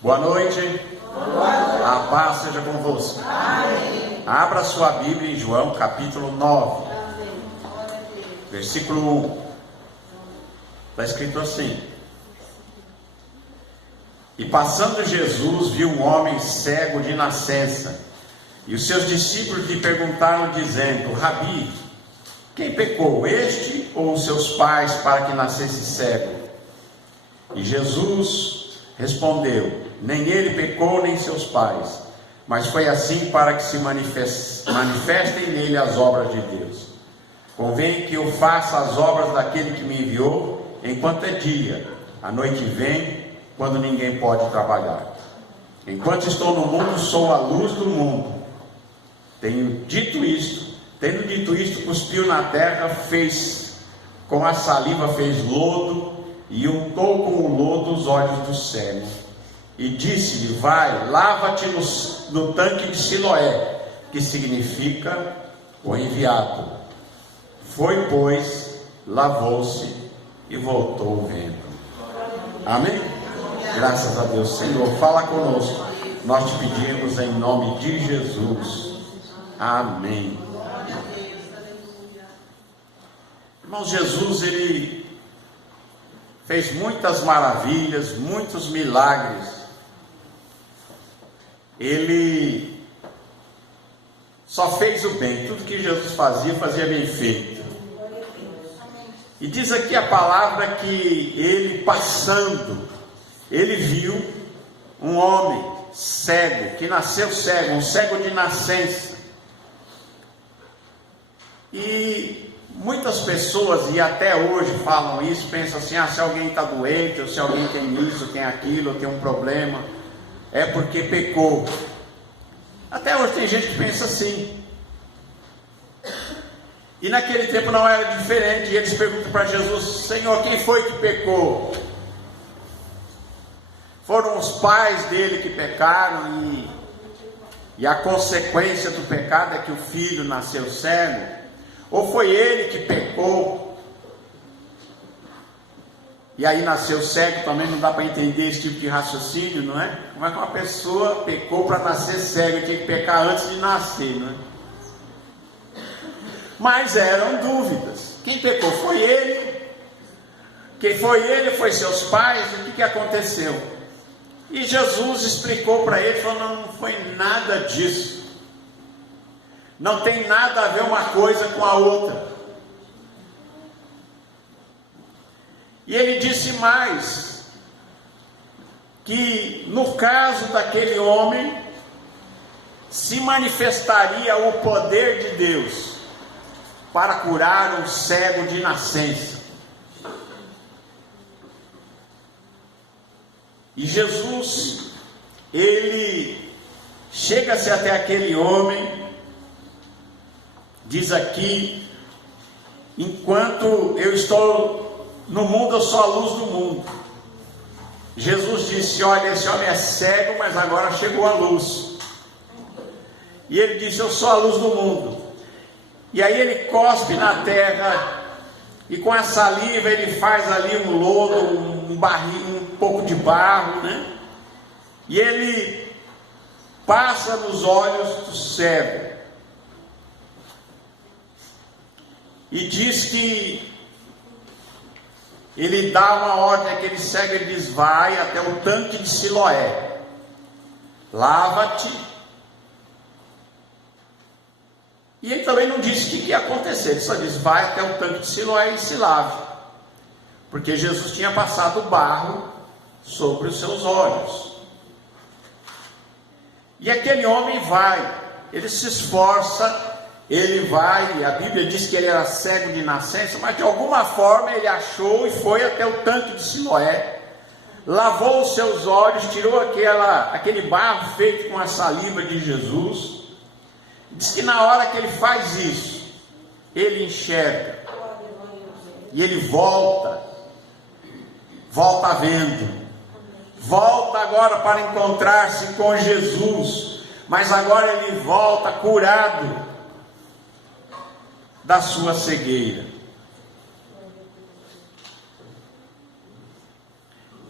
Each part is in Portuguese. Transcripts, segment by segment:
Boa noite. A paz seja convosco. Amém. Abra sua Bíblia em João capítulo 9. Amém. Versículo 1. Está escrito assim: E passando Jesus viu um homem cego de nascença, e os seus discípulos lhe perguntaram dizendo: Rabi, quem pecou, este ou os seus pais, para que nascesse cego? E Jesus respondeu: Nem ele pecou, nem seus pais, mas foi assim para que se manifestem nele as obras de Deus. Convém que eu faça as obras daquele que me enviou, enquanto é dia. A noite vem, quando ninguém pode trabalhar. Enquanto estou no mundo, sou a luz do mundo. Tendo dito isto, cuspiu na terra, com a saliva fez lodo, e untou com o lodo os olhos do cego. E disse-lhe: Vai, lava-te no tanque de Siloé, que significa o enviado. Foi, pois, lavou-se e voltou vendo. Amém? Graças a Deus. Senhor, fala conosco. Nós te pedimos em nome de Jesus. Amém. Irmãos, Jesus, ele fez muitas maravilhas, muitos milagres. Ele só fez o bem. Tudo que Jesus fazia bem feito. E diz aqui a palavra que ele passando, ele viu um homem cego, que nasceu cego, um cego de nascença. E muitas pessoas, e até hoje falam isso, pensam assim: se alguém está doente, ou se alguém tem isso, tem aquilo, ou tem um problema, é porque pecou. Até hoje tem gente que pensa assim. E naquele tempo não era diferente. E eles perguntam para Jesus: Senhor, quem foi que pecou? Foram os pais dele que pecaram, e a consequência do pecado é que o filho nasceu cego? Ou foi ele que pecou e aí nasceu cego? Também não dá para entender esse tipo de raciocínio, não é? Como é que uma pessoa pecou para nascer cego? Tinha que pecar antes de nascer, não é? Mas eram dúvidas. Quem pecou? Foi ele? Quem foi ele? Foi seus pais? O que aconteceu? E Jesus explicou para ele, falou: não foi nada disso. Não tem nada a ver uma coisa com a outra. E ele disse mais, que no caso daquele homem, se manifestaria o poder de Deus para curar um cego de nascença. E Jesus, ele chega-se até aquele homem. Diz aqui: enquanto eu estou no mundo, eu sou a luz do mundo. Jesus disse: olha, esse homem é cego, mas agora chegou a luz. E ele disse: eu sou a luz do mundo. E aí ele cospe na terra, e com a saliva ele faz ali um lodo, um barrinho, um pouco de barro, né? E ele passa nos olhos do cego. E diz que ele dá uma ordem àquele cego, ele diz: vai até o tanque de Siloé, lava-te. E ele também não disse o que ia acontecer, ele só diz: vai até o tanque de Siloé e se lave, porque Jesus tinha passado barro sobre os seus olhos. E aquele homem vai, ele se esforça, ele vai. A Bíblia diz que ele era cego de nascença, mas de alguma forma ele achou e foi até o tanque de Siloé, lavou os seus olhos, tirou aquele barro feito com a saliva de Jesus. Diz que na hora que ele faz isso, ele enxerga, e ele volta vendo, volta agora para encontrar-se com Jesus, mas agora ele volta curado da sua cegueira.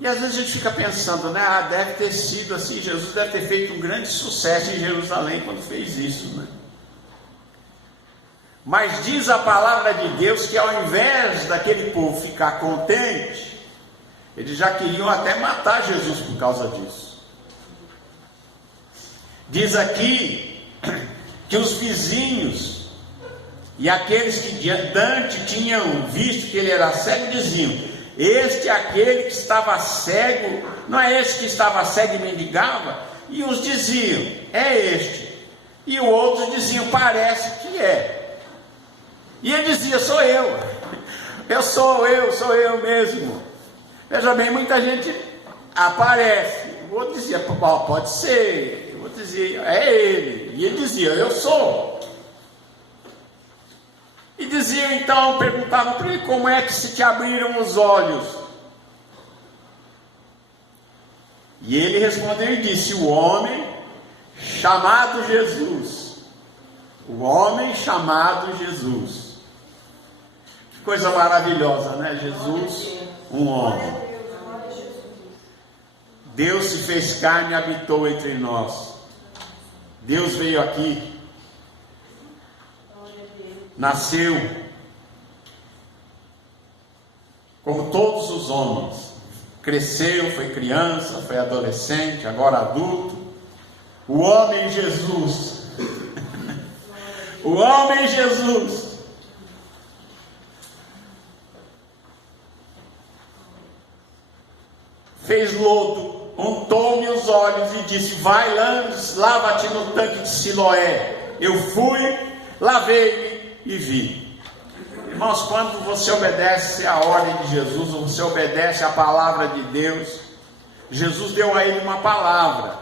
E às vezes a gente fica pensando, né? Deve ter sido assim, Jesus deve ter feito um grande sucesso em Jerusalém quando fez isso, né? Mas diz a palavra de Deus que ao invés daquele povo ficar contente, eles já queriam até matar Jesus por causa disso. Diz aqui que os vizinhos e aqueles que antes tinham visto que ele era cego diziam: este é aquele que estava cego, não é este que estava cego e mendigava? E uns diziam: é este. E os outros diziam: parece que é. E ele dizia: sou eu, sou eu mesmo. Veja bem, muita gente aparece. O outro dizia: pode ser. O outro dizia: é ele. E ele dizia: eu sou. E diziam então, perguntavam para ele: como é que se te abriram os olhos? E ele respondeu e disse: o homem chamado Jesus. O homem chamado Jesus. Que coisa maravilhosa, né? Jesus, um homem. Deus se fez carne e habitou entre nós. Deus veio aqui. Nasceu como todos os homens, cresceu, foi criança, foi adolescente, agora adulto. O homem Jesus, o homem Jesus, fez lodo, untou-me os olhos e disse: vai, lava-te no tanque de Siloé. Eu fui, lavei-me e vi. Irmãos, quando você obedece à ordem de Jesus, ou você obedece à palavra de Deus, Jesus deu a ele uma palavra.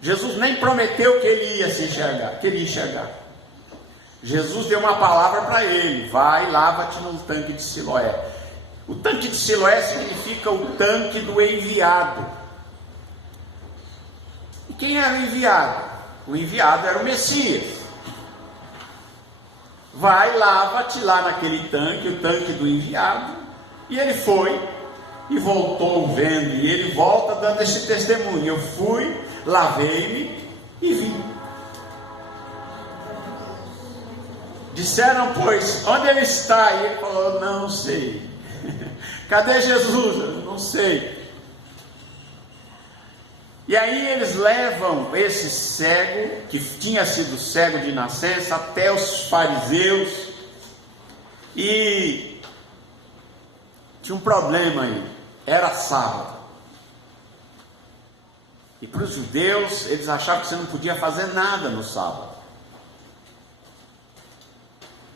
Jesus nem prometeu que ele ia se enxergar, que ele ia enxergar. Jesus deu uma palavra para ele: vai, lava-te no tanque de Siloé. O tanque de Siloé significa o tanque do enviado. E quem era o enviado? O enviado era o Messias. Vai, lava-te lá naquele tanque, o tanque do enviado. E ele foi e voltou vendo. E ele volta dando esse testemunho: eu fui, lavei-me e vim. Disseram, pois, onde ele está? E ele falou: não sei. Cadê Jesus? Eu não sei. E aí eles levam esse cego, que tinha sido cego de nascença, até os fariseus. E tinha um problema aí: era sábado. E para os judeus, eles achavam que você não podia fazer nada no sábado.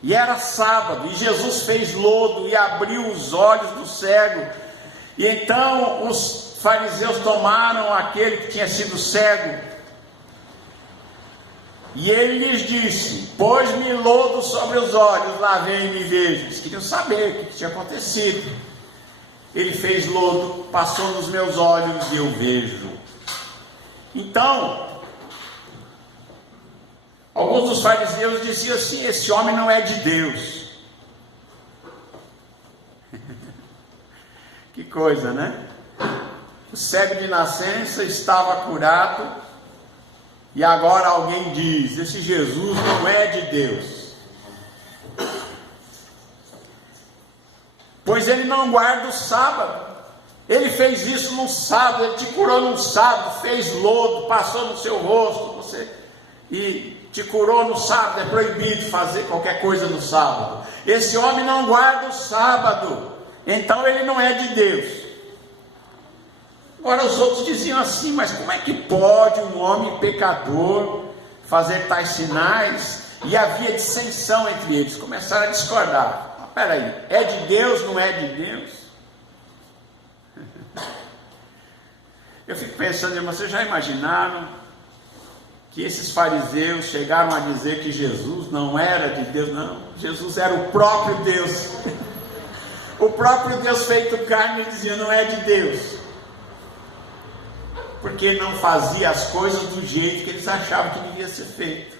E era sábado, e Jesus fez lodo e abriu os olhos do cego. E então os fariseus tomaram aquele que tinha sido cego, e ele lhes disse: pôs-me lodo sobre os olhos, lavei-me e vejo. Eles queriam saber o que tinha acontecido. Ele fez lodo, passou nos meus olhos e eu vejo. Então, alguns dos fariseus diziam assim: esse homem não é de Deus. Que coisa, né? O cego de nascença estava curado, e agora alguém diz: esse Jesus não é de Deus. Pois ele não guarda o sábado. Ele fez isso no sábado, ele te curou no sábado, fez lodo, passou no seu rosto, e te curou no sábado. É proibido fazer qualquer coisa no sábado. Esse homem não guarda o sábado, então ele não é de Deus. Agora os outros diziam assim: mas como é que pode um homem pecador fazer tais sinais? E havia dissensão entre eles, começaram a discordar. Mas peraí, é de Deus, não é de Deus? Eu fico pensando, irmão, vocês já imaginaram que esses fariseus chegaram a dizer que Jesus não era de Deus? Não, Jesus era o próprio Deus. O próprio Deus feito carne, dizia: não é de Deus. Porque não fazia as coisas do jeito que eles achavam que devia ser feito.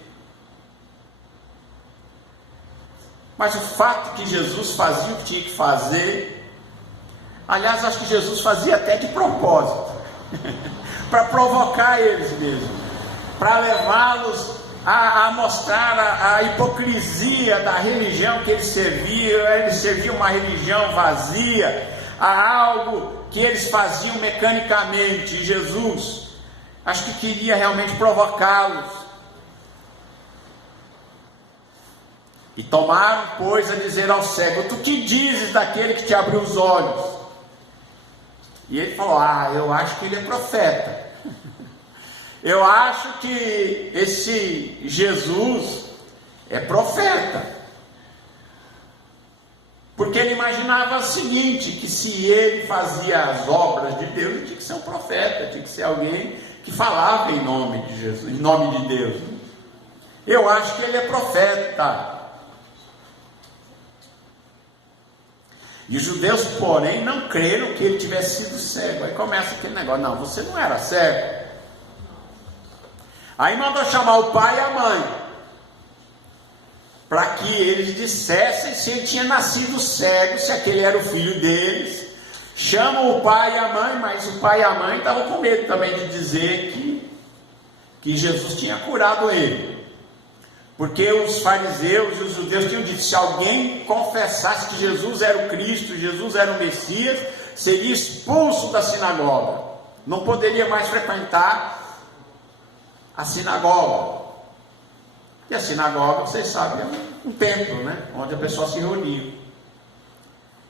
Mas o fato que Jesus fazia o que tinha que fazer, Aliás, acho que Jesus fazia até de propósito, para provocar eles mesmo, para levá-los a mostrar a hipocrisia da religião que eles serviam. Eles serviam uma religião vazia, a algo que eles faziam mecanicamente. E Jesus, acho que queria realmente provocá-los. E tomaram, pois, a dizer ao cego: tu que dizes daquele que te abriu os olhos? E ele falou: eu acho que ele é profeta. Eu acho que esse Jesus é profeta. Porque ele imaginava o seguinte, que se ele fazia as obras de Deus, ele tinha que ser um profeta, tinha que ser alguém que falava em nome de Jesus, em nome de Deus. Eu acho que ele é profeta. E os judeus, porém, não creram que ele tivesse sido cego. Aí começa aquele negócio: não, você não era cego. Aí mandou chamar o pai e a mãe, para que eles dissessem se ele tinha nascido cego, se aquele era o filho deles. Chamam o pai e a mãe, mas o pai e a mãe estavam com medo também de dizer que Jesus tinha curado ele. Porque os fariseus e os judeus tinham dito: se alguém confessasse que Jesus era o Cristo, Jesus era o Messias, seria expulso da sinagoga, não poderia mais frequentar a sinagoga. E a sinagoga, vocês sabem, é um templo, né? Onde a pessoa se reunia.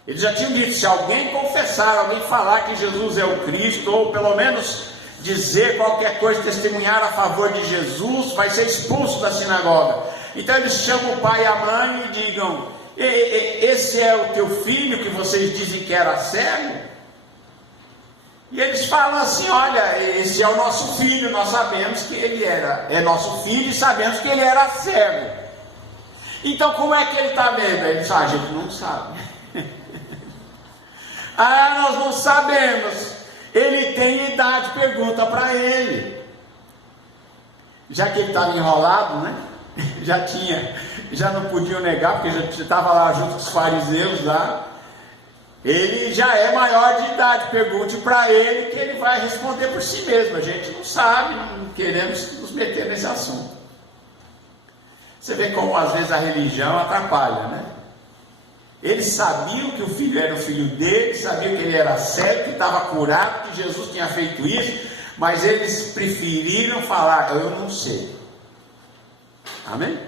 Eles já tinham dito: se alguém confessar, alguém falar que Jesus é o Cristo, ou pelo menos dizer qualquer coisa, testemunhar a favor de Jesus, vai ser expulso da sinagoga. Então eles chamam o pai e a mãe e digam: esse é o teu filho que vocês dizem que era cego? E eles falam assim: olha, esse é o nosso filho, nós sabemos que ele é nosso filho e sabemos que ele era cego. Então como é que ele está vendo? Eles falam: a gente não sabe. Nós não sabemos. Ele tem idade, pergunta para ele. Já que ele estava enrolado, né? Já não podiam negar, porque já estava lá junto com os fariseus lá. Ele já é maior de idade, pergunte para ele que ele vai responder por si mesmo. A gente não sabe, não queremos nos meter nesse assunto. Você vê como às vezes a religião atrapalha, né? Eles sabiam que o filho era o filho dele, sabiam que ele era cego, que estava curado, que Jesus tinha feito isso, mas eles preferiram falar: eu não sei. Amém?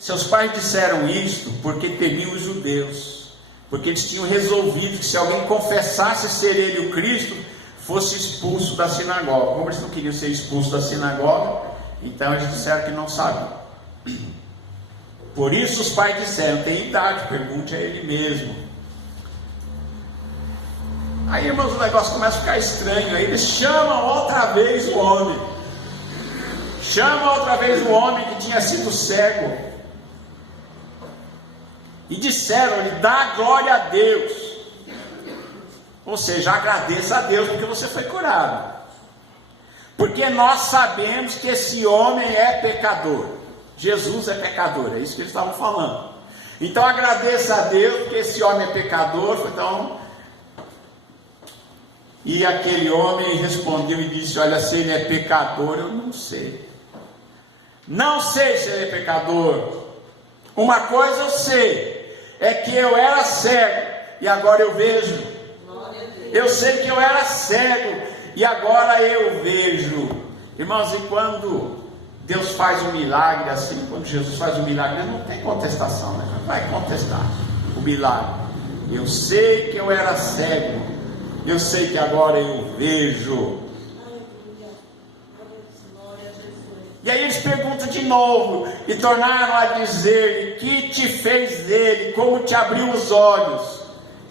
Seus pais disseram isto porque temiam os judeus, porque eles tinham resolvido que se alguém confessasse ser ele o Cristo, fosse expulso da sinagoga. Como eles não queriam ser expulsos da sinagoga, então eles disseram que não sabiam. Por isso os pais disseram: tem idade, pergunte a ele mesmo. Aí, irmãos, o negócio começa a ficar estranho. Aí eles chamam outra vez o homem. Chamam outra vez o homem que tinha sido cego. E disseram-lhe: dá glória a Deus. Ou seja, agradeça a Deus porque você foi curado. Porque nós sabemos que esse homem é pecador. Jesus é pecador, é isso que eles estavam falando. Então agradeça a Deus porque esse homem é pecador. Então, e aquele homem respondeu e disse: olha, se ele é pecador, eu não sei. Não sei se ele é pecador. Uma coisa eu sei, é que eu era cego e agora eu vejo. Eu sei que eu era cego e agora eu vejo. Irmãos, e quando Deus faz um milagre assim, quando Jesus faz um milagre, não tem contestação, né? Não vai contestar o milagre. Eu sei que eu era cego, eu sei que agora eu vejo. E aí eles perguntam de novo, e tornaram a dizer: que te fez ele, como te abriu os olhos?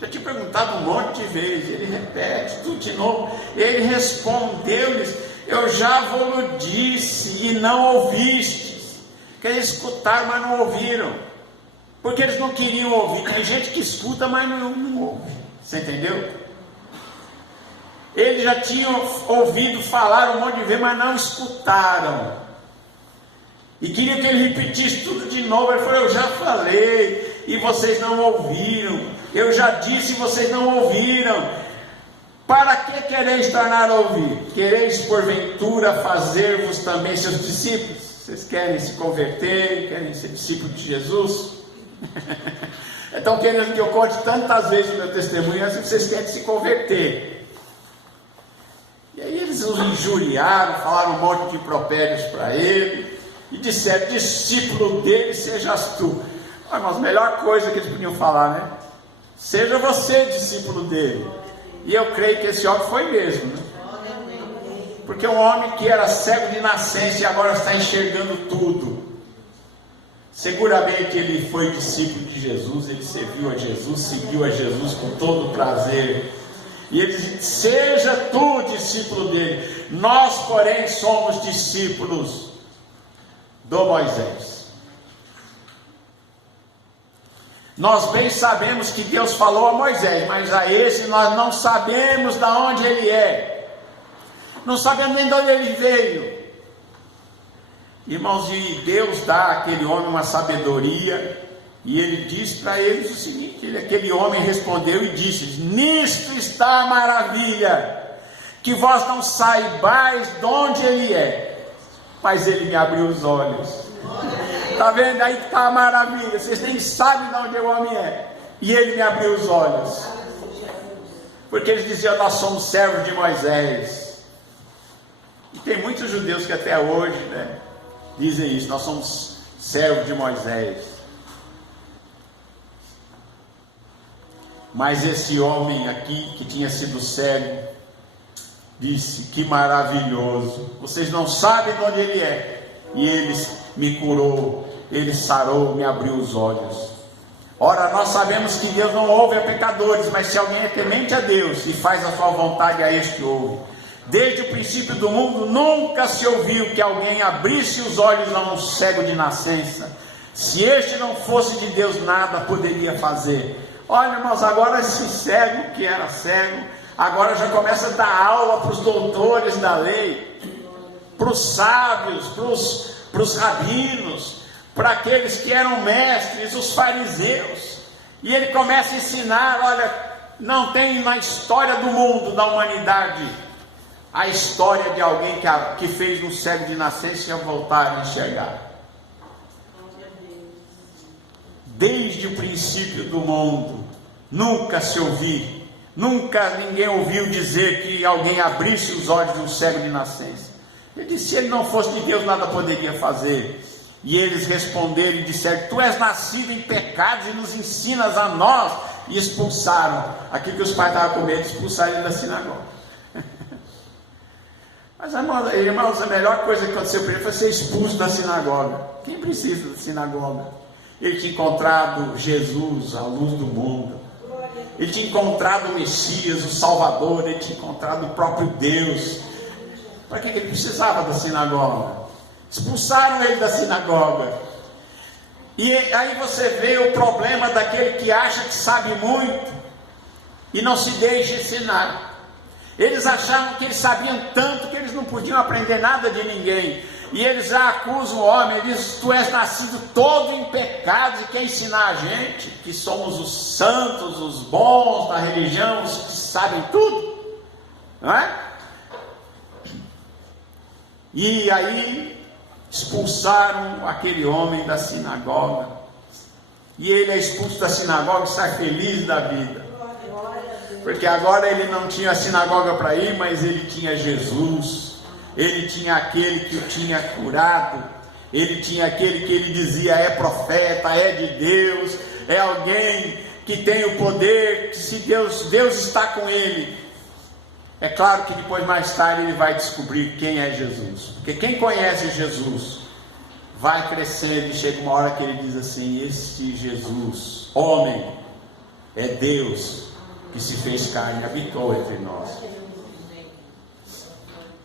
Já tinha perguntado um monte de vezes, ele repete tudo de novo. Ele respondeu-lhes: eu já vos disse e não ouvistes. Que eles escutaram, mas não ouviram, porque eles não queriam ouvir. Tem gente que escuta, mas não ouve. Você entendeu? Eles já tinham ouvido falar um monte de vezes, mas não escutaram. E queriam que ele repetisse tudo de novo. Ele falou: eu já falei e vocês não ouviram. Eu já disse e vocês não ouviram. Para que quereis tornar a ouvir? Quereis porventura fazer-vos também seus discípulos? Vocês querem se converter? Querem ser discípulos de Jesus? Estão querendo que eu conte tantas vezes o meu testemunho, assim vocês querem se converter. E aí eles os injuriaram, falaram um monte de impropérios para ele, e disseram: discípulo dele sejas tu. Mas a melhor coisa que eles podiam falar, né? Seja você discípulo dele. E eu creio que esse homem foi mesmo, né? Porque um homem que era cego de nascença e agora está enxergando tudo. Seguramente ele foi discípulo de Jesus, ele serviu a Jesus, seguiu a Jesus com todo prazer. E ele diz: seja tu discípulo dele. Nós, porém, somos discípulos do Moisés. Nós bem sabemos que Deus falou a Moisés, mas a esse nós não sabemos de onde ele é. Não sabemos nem de onde ele veio. Irmãos, e Deus dá àquele homem uma sabedoria, e ele diz para eles o seguinte: aquele homem respondeu e disse: nisto está a maravilha, que vós não saibais de onde ele é, mas ele me abriu os olhos. Está vendo? Aí está a maravilha. Vocês nem sabem de onde o homem é, e ele me abriu os olhos. Porque eles diziam: nós somos servos de Moisés. E tem muitos judeus que até hoje, né, dizem isso: nós somos servos de Moisés. Mas esse homem aqui, que tinha sido cego, disse: que maravilhoso, vocês não sabem de onde ele é, e ele me curou, ele sarou, me abriu os olhos. Ora, nós sabemos que Deus não ouve a pecadores, mas se alguém é temente a Deus e faz a sua vontade, a este ouve. Desde o princípio do mundo nunca se ouviu que alguém abrisse os olhos a um cego de nascença. Se este não fosse de Deus, nada poderia fazer. Olha, irmãos, agora esse cego que era cego, agora já começa a dar aula para os doutores da lei, para os sábios, para os rabinos, para aqueles que eram mestres, os fariseus. E ele começa a ensinar: olha, não tem na história do mundo, da humanidade, a história de alguém que fez um cego de nascença e voltar a enxergar. Desde o princípio do mundo, nunca se ouviu, nunca ninguém ouviu dizer que alguém abrisse os olhos de um cego de nascença. Ele disse: se ele não fosse de Deus, nada poderia fazer. E eles responderam e disseram: tu és nascido em pecados e nos ensinas a nós. E expulsaram. Aquilo que os pais estavam com medo, expulsaram ele da sinagoga. Mas, irmãos, a melhor coisa que aconteceu para ele foi ser expulso da sinagoga. Quem precisa da sinagoga? Ele tinha encontrado Jesus, a luz do mundo. Ele tinha encontrado o Messias, o Salvador. Ele tinha encontrado o próprio Deus. Para que ele precisava da sinagoga? Expulsaram ele da sinagoga. E aí você vê o problema daquele que acha que sabe muito e não se deixa ensinar. Eles achavam que eles sabiam tanto que eles não podiam aprender nada de ninguém. E eles já acusam o homem, eles dizem: tu és nascido todo em pecados e quer ensinar a gente que somos os santos, os bons da religião, os que sabem tudo, não é? E aí expulsaram aquele homem da sinagoga, e ele é expulso da sinagoga e sai feliz da vida, porque agora ele não tinha a sinagoga para ir, mas ele tinha Jesus. Ele tinha aquele que o tinha curado, ele tinha aquele que ele dizia é profeta, é de Deus, é alguém que tem o poder, que se Deus está com ele. É claro que depois, mais tarde, ele vai descobrir quem é Jesus, porque quem conhece Jesus vai crescendo e chega uma hora que ele diz assim: esse Jesus, homem, é Deus que se fez carne e habitou entre nós.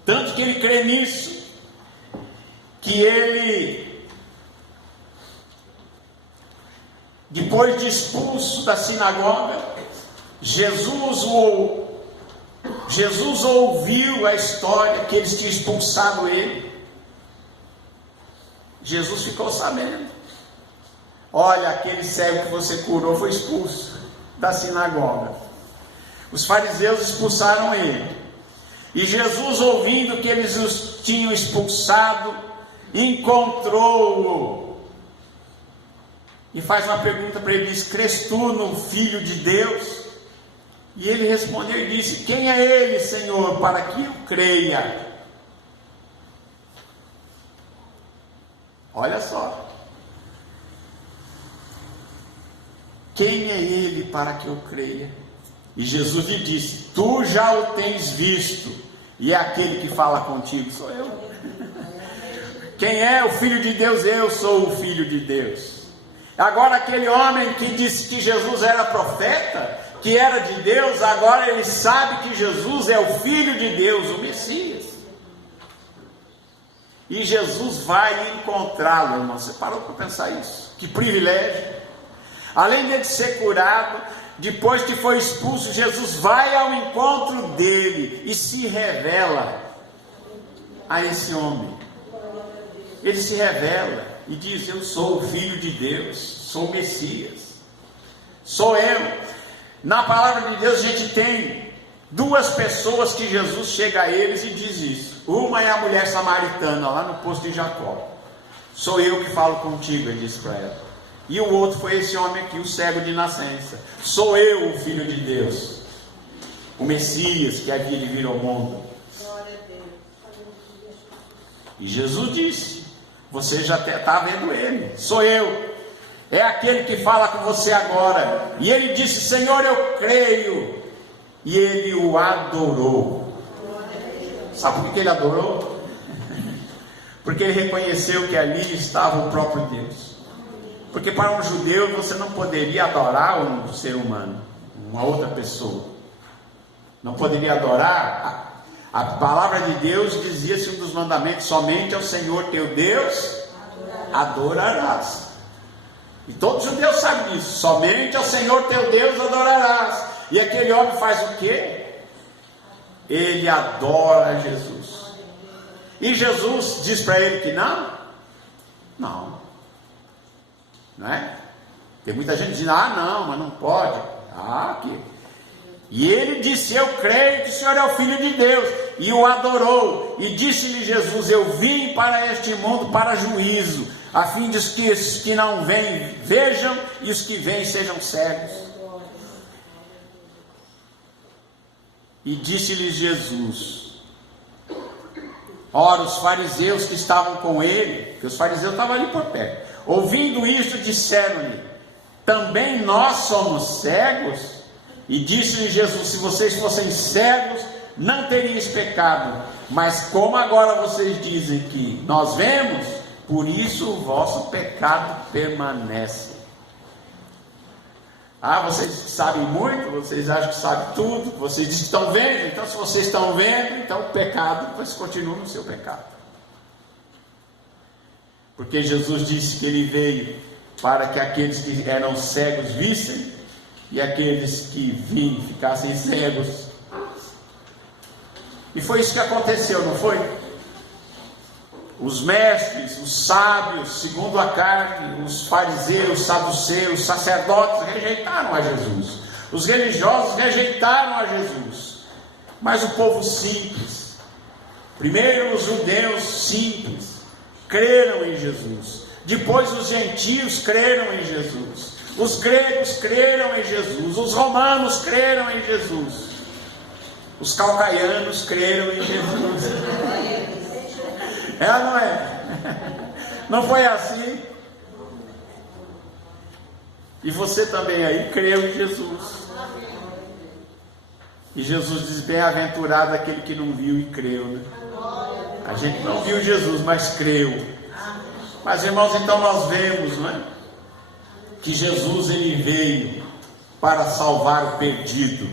Tanto que ele crê nisso, que ele, depois de expulso da sinagoga, Jesus o Jesus ouviu a história que eles tinham expulsado ele. Jesus ficou sabendo. Olha, aquele cego que você curou foi expulso da sinagoga. Os fariseus expulsaram ele. E Jesus, ouvindo que eles os tinham expulsado, encontrou-o e faz uma pergunta para ele, diz: crês tu no Filho de Deus? E ele respondeu e disse: quem é ele, Senhor, para que eu creia? Olha só. Quem é ele para que eu creia? E Jesus lhe disse: tu já o tens visto, e é aquele que fala contigo sou eu. Quem é o Filho de Deus? Eu sou o Filho de Deus. Agora aquele homem que disse que Jesus era profeta, que era de Deus, agora ele sabe que Jesus é o Filho de Deus, o Messias. E Jesus vai encontrá-lo, irmão. Você parou para pensar isso? Que privilégio! Além de ser curado, depois que foi expulso, Jesus vai ao encontro dele e se revela a esse homem. Ele se revela e diz: eu sou o Filho de Deus, sou o Messias, sou eu. Na palavra de Deus a gente tem duas pessoas que Jesus chega a eles e diz isso. Uma é a mulher samaritana lá no poço de Jacó. Sou eu que falo contigo, ele disse para ela. E o outro foi esse homem aqui, o cego de nascença. Sou eu o Filho de Deus, o Messias que havia de vir ao mundo. E Jesus disse: você já está vendo ele, sou eu, é aquele que fala com você agora. E ele disse: Senhor, eu creio. E ele o adorou. Sabe por que ele adorou? Porque ele reconheceu que ali estava o próprio Deus. Porque para um judeu você não poderia adorar um ser humano, uma outra pessoa. Não poderia adorar. A palavra de Deus dizia-se, um dos mandamentos: somente ao Senhor teu Deus adorarás. E todo judeu sabe disso. Somente ao Senhor teu Deus adorarás. E aquele homem faz o quê? Ele adora Jesus. E Jesus diz para ele que não? Não. Não é? Tem muita gente dizendo: ah, não, mas não pode. Ah, que... E ele disse: eu creio que o Senhor é o Filho de Deus. E o adorou. E disse-lhe Jesus: eu vim para este mundo para juízo, a fim de que os que não vêm vejam, e os que vêm sejam cegos. E disse-lhe Jesus: ora, os fariseus que estavam com ele, que os fariseus estavam ali por perto, ouvindo isso, disseram-lhe: também nós somos cegos? E disse-lhe Jesus: se vocês fossem cegos, não teriam pecado. Mas como agora vocês dizem que nós vemos, por isso o vosso pecado permanece. Ah, vocês sabem muito, vocês acham que sabem tudo, vocês dizem que estão vendo. Então se vocês estão vendo, então o pecado, vocês continuam no seu pecado. Porque Jesus disse que ele veio para que aqueles que eram cegos vissem, e aqueles que vinham ficassem cegos. E foi isso que aconteceu, não foi? Os mestres, os sábios, segundo a carne, os fariseus, saduceus, os sacerdotes rejeitaram a Jesus. Os religiosos rejeitaram a Jesus. Mas o povo simples, primeiro os judeus simples, creram em Jesus. Depois os gentios creram em Jesus. Os gregos creram em Jesus. Os romanos creram em Jesus. Os calcaianos creram em Jesus. É ou não é? Não foi assim? E você também aí creu em Jesus. E Jesus diz: bem-aventurado aquele que não viu e creu, né? A gente não viu Jesus, mas creu. Mas, irmãos, então nós vemos, não é? Que Jesus, ele veio para salvar o perdido.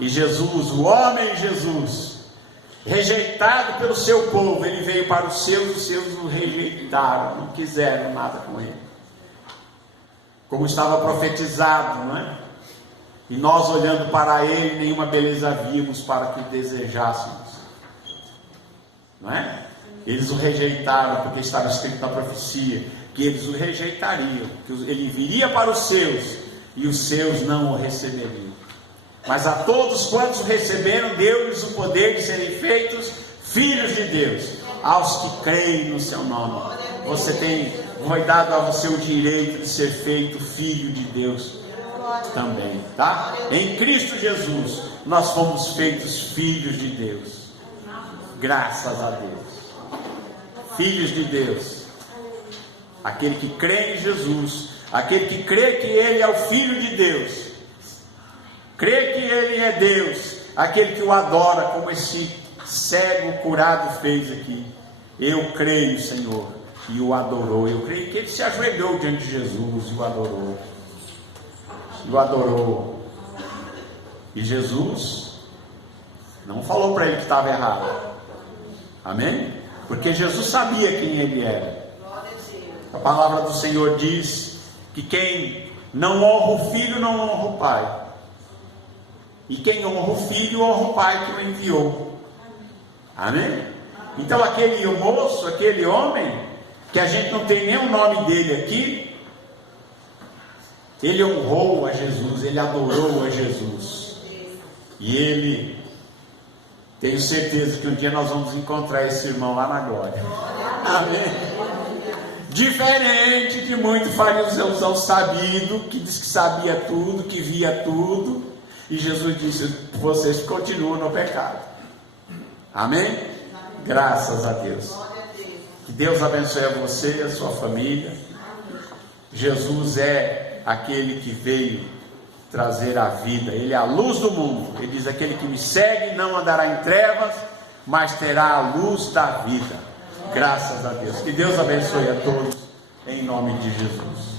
E Jesus, o homem Jesus, rejeitado pelo seu povo, ele veio para os seus o rejeitaram, não quiseram nada com ele. Como estava profetizado, não é? E nós, olhando para ele, nenhuma beleza víamos para que desejássemos. Não é? Eles o rejeitaram, porque estava escrito na profecia que eles o rejeitariam, que ele viria para os seus, e os seus não o receberiam. Mas a todos quantos o receberam, deu-lhes o poder de serem feitos filhos de Deus, aos que creem no seu nome. Foi dado a você o direito de ser feito filho de Deus também, tá? Em Cristo Jesus, nós fomos feitos filhos de Deus. Graças a Deus. Filhos de Deus. Aquele que crê em Jesus, aquele que crê que Ele é o Filho de Deus, crê que Ele é Deus, aquele que o adora, como esse cego curado fez aqui. Eu creio, Senhor, e o adorou. Eu creio que ele se ajoelhou diante de Jesus e o adorou. E o adorou. E Jesus não falou para ele que estava errado. Amém? Porque Jesus sabia quem ele era. A palavra do Senhor diz que quem não honra o filho não honra o pai. E quem honra o filho honra o pai que o enviou. Amém? Então aquele moço, aquele homem, que a gente não tem nem o nome dele aqui, ele honrou a Jesus, ele adorou a Jesus. E ele, tenho certeza que um dia nós vamos encontrar esse irmão lá na glória. Amém? Diferente de muito fariseu sabido, que diz que sabia tudo, que via tudo, e Jesus disse: vocês continuam no pecado. Amém? Graças a Deus. Que Deus abençoe a você e a sua família. Jesus é aquele que veio trazer a vida. Ele é a luz do mundo. Ele diz: aquele que me segue não andará em trevas, mas terá a luz da vida. Graças a Deus. Que Deus abençoe a todos, em nome de Jesus.